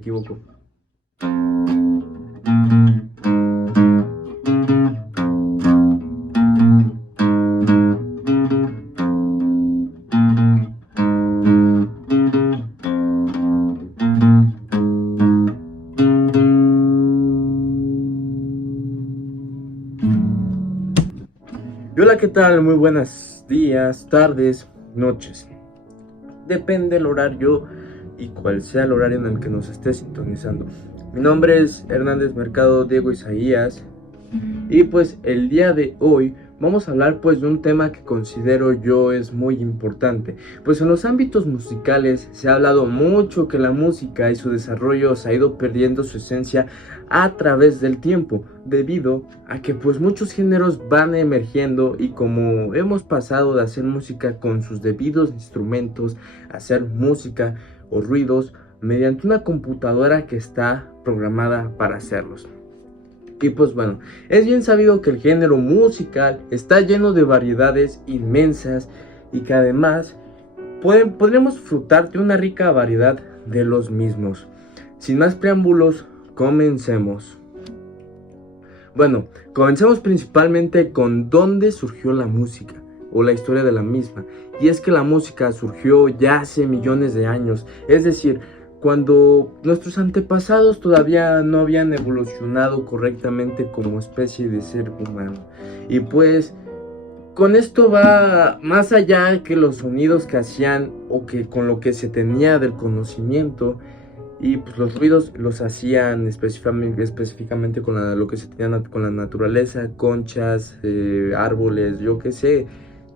equivoco. Y hola, ¿qué tal? Muy buenos días, tardes, noches. Depende el horario y cuál sea el horario en el que nos esté sintonizando. Mi nombre es Hernández Mercado Diego Isaías y pues el día de hoy vamos a hablar pues de un tema que considero yo es muy importante. Pues en los ámbitos musicales se ha hablado mucho que la música y su desarrollo se ha ido perdiendo su esencia a través del tiempo, debido a que pues muchos géneros van emergiendo y como hemos pasado de hacer música con sus debidos instrumentos a hacer música o ruidos mediante una computadora que está programada para hacerlos. Y pues bueno, es bien sabido que el género musical está lleno de variedades inmensas y que además podremos disfrutar de una rica variedad de los mismos. Sin más preámbulos, comencemos. Bueno, comencemos principalmente con dónde surgió la música o la historia de la misma. Y es que la música surgió ya hace millones de años, es decir, cuando nuestros antepasados todavía no habían evolucionado correctamente como especie de ser humano. Y pues con esto va más allá que los sonidos que hacían o que con lo que se tenía del conocimiento. Y pues los ruidos los hacían específicamente con lo que se tenía con la naturaleza, conchas, árboles, yo qué sé,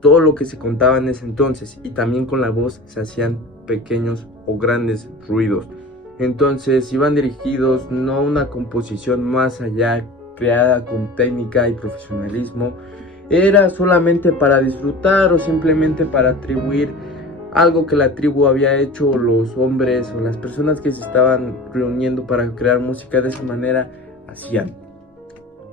todo lo que se contaba en ese entonces. Y también con la voz se hacían pequeños o grandes ruidos. Entonces iban dirigidos no a una composición más allá, creada con técnica y profesionalismo. Era solamente para disfrutar o simplemente para atribuir algo que la tribu había hecho, los hombres o las personas que se estaban reuniendo para crear música de esa manera hacían.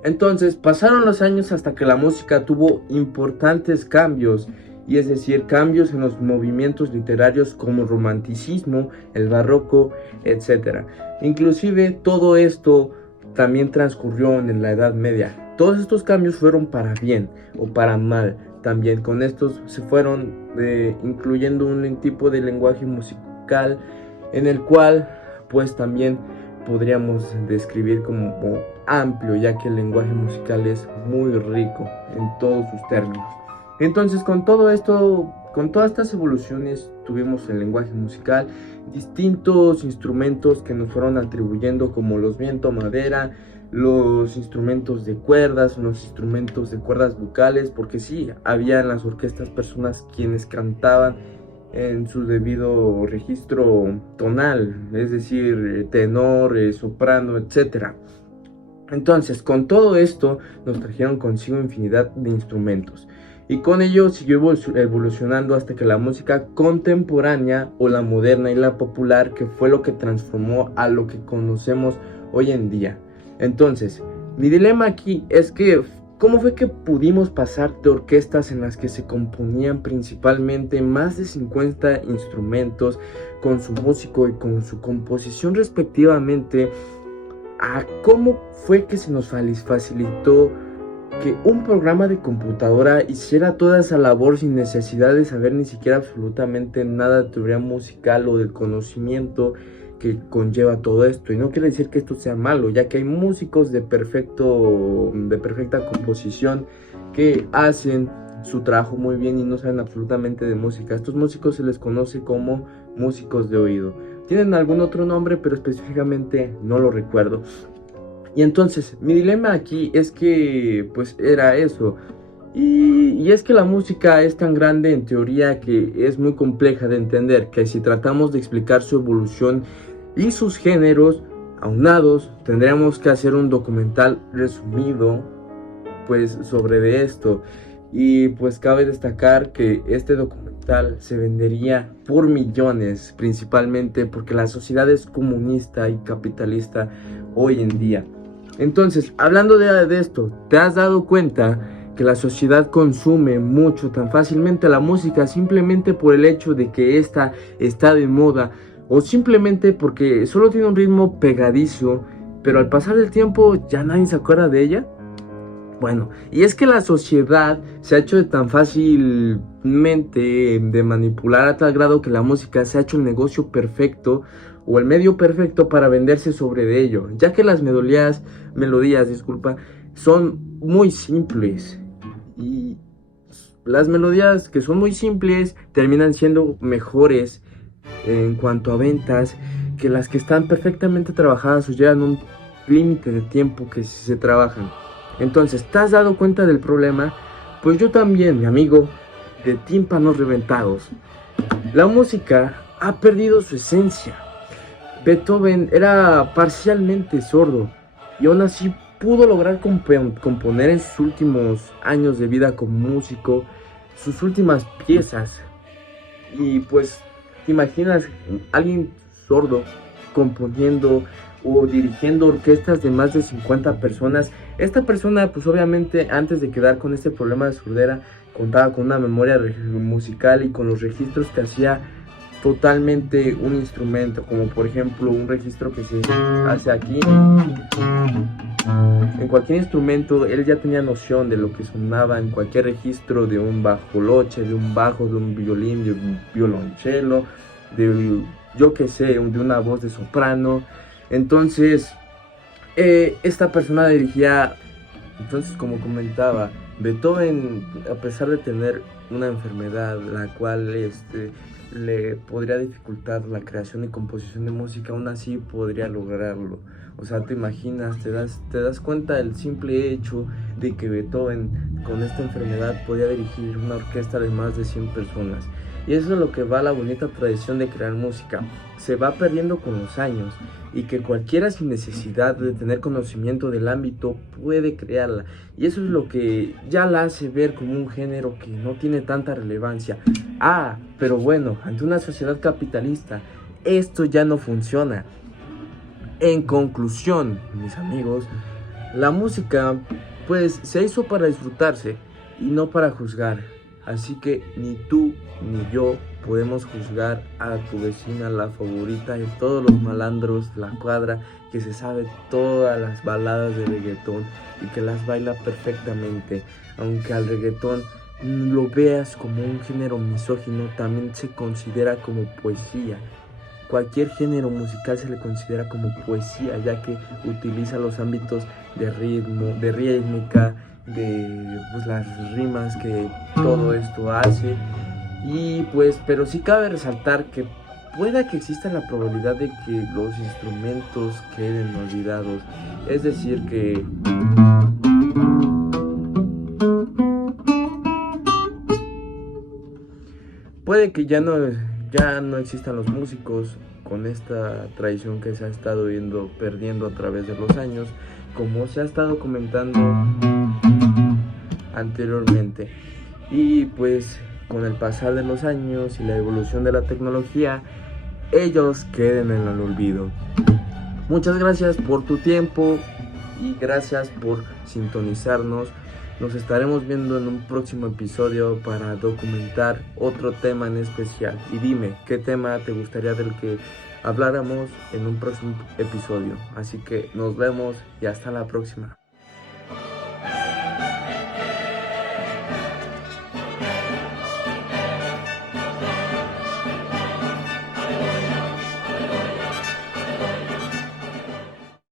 Entonces pasaron los años hasta que la música tuvo importantes cambios, y es decir, cambios en los movimientos literarios como el romanticismo, el barroco, etc. Inclusive todo esto también transcurrió en la Edad Media. Todos estos cambios fueron para bien o para mal. También con estos se fueron incluyendo un tipo de lenguaje musical en el cual pues también podríamos describir como amplio, ya que el lenguaje musical es muy rico en todos sus términos. Entonces con todo esto, con todas estas evoluciones tuvimos el lenguaje musical, distintos instrumentos que nos fueron atribuyendo como los viento madera, los instrumentos de cuerdas, los instrumentos de cuerdas vocales, porque sí, había en las orquestas personas quienes cantaban en su debido registro tonal, es decir, tenor, soprano, etc. Entonces, con todo esto nos trajeron consigo infinidad de instrumentos. Y con ello siguió evolucionando hasta que la música contemporánea o la moderna y la popular, que fue lo que transformó a lo que conocemos hoy en día. Entonces, mi dilema aquí es que ¿cómo fue que pudimos pasar de orquestas en las que se componían principalmente más de 50 instrumentos con su músico y con su composición respectivamente, a cómo fue que se nos facilitó que un programa de computadora hiciera toda esa labor sin necesidad de saber ni siquiera absolutamente nada de teoría musical o del conocimiento que conlleva todo esto? Y no quiere decir que esto sea malo, ya que hay músicos de perfecta composición que hacen su trabajo muy bien y no saben absolutamente de música. A estos músicos se les conoce como músicos de oído. Tienen algún otro nombre, pero específicamente no lo recuerdo. Y entonces, mi dilema aquí es que, pues, era eso. Y es que la música es tan grande en teoría que es muy compleja de entender, que si tratamos de explicar su evolución y sus géneros aunados, tendríamos que hacer un documental resumido, pues, sobre de esto. Y pues cabe destacar que este documental se vendería por millones, principalmente porque la sociedad es comunista y capitalista hoy en día. Entonces, hablando de esto, ¿te has dado cuenta que la sociedad consume mucho, tan fácilmente la música simplemente por el hecho de que esta está de moda o simplemente porque solo tiene un ritmo pegadizo, pero al pasar del tiempo ya nadie se acuerda de ella. Bueno, y es que la sociedad se ha hecho de tan fácilmente de manipular a tal grado que la música se ha hecho el negocio perfecto o el medio perfecto para venderse sobre de ello, ya que las melodías, son muy simples y las melodías que son muy simples terminan siendo mejores en cuanto a ventas que las que están perfectamente trabajadas o llevan un límite de tiempo que se trabajan. Entonces, ¿te has dado cuenta del problema? Pues yo también, mi amigo, de tímpanos reventados. La música ha perdido su esencia. Beethoven era parcialmente sordo y aún así pudo lograr componer en sus últimos años de vida como músico sus últimas piezas. Y pues, ¿te imaginas alguien sordo componiendo o dirigiendo orquestas de más de 50 personas? Esta persona, pues obviamente, antes de quedar con este problema de sordera, contaba con una memoria musical y con los registros que hacía totalmente un instrumento, como por ejemplo un registro que se hace aquí. En cualquier instrumento él ya tenía noción de lo que sonaba en cualquier registro, de un bajoloche, de un bajo, de un violín, de un violonchelo, de yo que sé, de una voz de soprano. Entonces esta persona dirigía. Entonces, como comentaba, Beethoven, a pesar de tener una enfermedad la cual le podría dificultar la creación y composición de música, aún así podría lograrlo. O sea, te imaginas, te das cuenta del simple hecho de que Beethoven con esta enfermedad podía dirigir una orquesta de más de 100 personas. Y eso es lo que va la bonita tradición de crear música. Se va perdiendo con los años y que cualquiera sin necesidad de tener conocimiento del ámbito puede crearla. Y eso es lo que ya la hace ver como un género que no tiene tanta relevancia. Pero bueno, ante una sociedad capitalista, esto ya no funciona. En conclusión, mis amigos, la música pues se hizo para disfrutarse y no para juzgar. Así que ni tú ni yo podemos juzgar a tu vecina, la favorita de todos los malandros, la cuadra, que se sabe todas las baladas de reggaetón y que las baila perfectamente. Aunque al reggaetón lo veas como un género misógino, también se considera como poesía. Cualquier género musical se le considera como poesía, ya que utiliza los ámbitos de ritmo, de rítmica, de pues, las rimas que todo esto hace. Y pues, pero sí cabe resaltar que pueda que exista la probabilidad de que los instrumentos queden olvidados. Es decir, que puede que ya no existan los músicos con esta tradición que se ha estado perdiendo a través de los años, como se ha estado comentando anteriormente. Y pues con el pasar de los años y la evolución de la tecnología, ellos queden en el olvido. Muchas gracias por tu tiempo y gracias por sintonizarnos. Nos estaremos viendo en un próximo episodio para documentar otro tema en especial. Y dime, ¿qué tema te gustaría del que habláramos en un próximo episodio? Así que nos vemos y hasta la próxima.